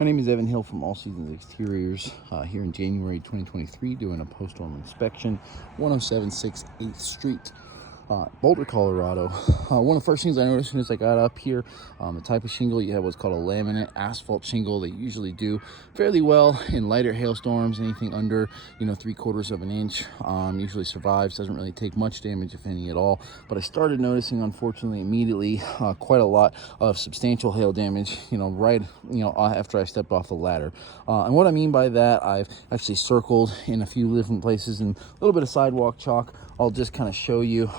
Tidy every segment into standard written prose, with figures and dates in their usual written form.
My name is Evan Hill from All Seasons Exteriors, here in January 2023, doing a post-storm inspection, 1076 8th Street, Boulder, Colorado. One of the first things I noticed as soon as I got up here, the type of shingle, you have what's called a laminate asphalt shingle. They usually do fairly well in lighter hailstorms. Anything under, 3/4 of an inch usually survives, doesn't really take much damage, if any at all. But I started noticing, unfortunately, immediately quite a lot of substantial hail damage, right, after I stepped off the ladder. And what I mean by that, I've actually circled in a few different places and a little bit of sidewalk chalk. I'll just kind of show you.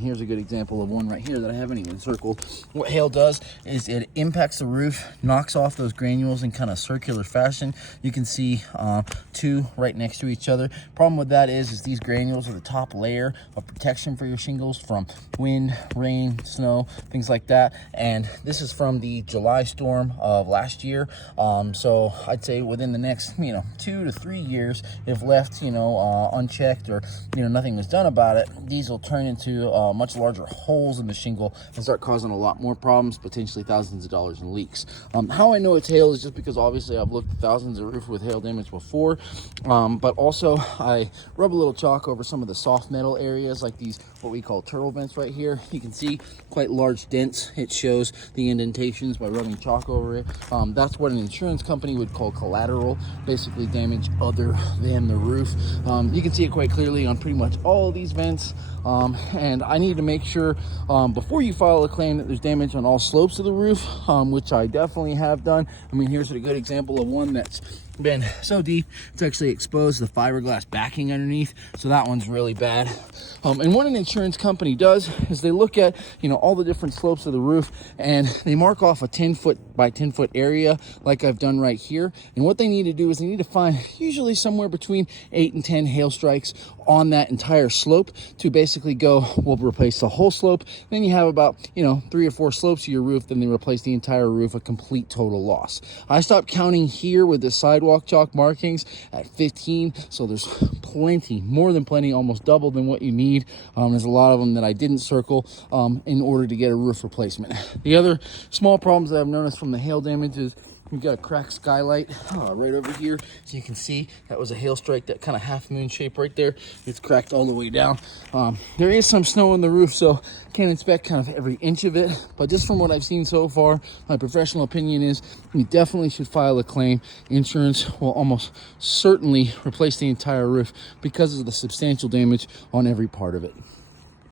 Here's a good example of one right here that I haven't even circled. What hail does is it impacts the roof, knocks off those granules in kind of circular fashion. You can see two right next to each other. Problem with that is these granules are the top layer of protection for your shingles from wind, rain, snow, things like that. And this is from the July storm of last year. So I'd say within the next, 2 to 3 years, if left, unchecked or, nothing was done about it, these will turn into much larger holes in the shingle and start causing a lot more problems, potentially thousands of dollars in leaks. How I know it's hail is just because obviously I've looked at thousands of roofs with hail damage before, but also I rub a little chalk over some of the soft metal areas like these, what we call turtle vents right here. You can see quite large dents. It shows the indentations by rubbing chalk over it. That's what an insurance company would call collateral, basically damage other than the roof. You can see it quite clearly on pretty much all these vents, and I need to make sure before you file a claim that there's damage on all slopes of the roof, which I definitely have done. Here's a good example of one that's been so deep it's actually exposed the fiberglass backing underneath, so that one's really bad. And what an insurance company does is they look at all the different slopes of the roof and they mark off a 10-foot by 10-foot area like I've done right here. And what they need to do is they need to find usually somewhere between 8 and 10 hail strikes on that entire slope to basically go, we'll replace the whole slope. Then you have about 3 or 4 slopes of your roof, then they replace the entire roof, a complete total loss. I stopped counting here with the sidewalk chalk markings at 15, so there's plenty, more than plenty, almost double than what you need. There's a lot of them that I didn't circle in order to get a roof replacement. The other small problems that I've noticed from the hail damage is we've got a cracked skylight right over here. So you can see that was a hail strike, that kind of half moon shape right there. It's cracked all the way down. There is some snow on the roof, so can't inspect kind of every inch of it. But just from what I've seen so far, my professional opinion is you definitely should file a claim. Insurance will almost certainly replace the entire roof because of the substantial damage on every part of it.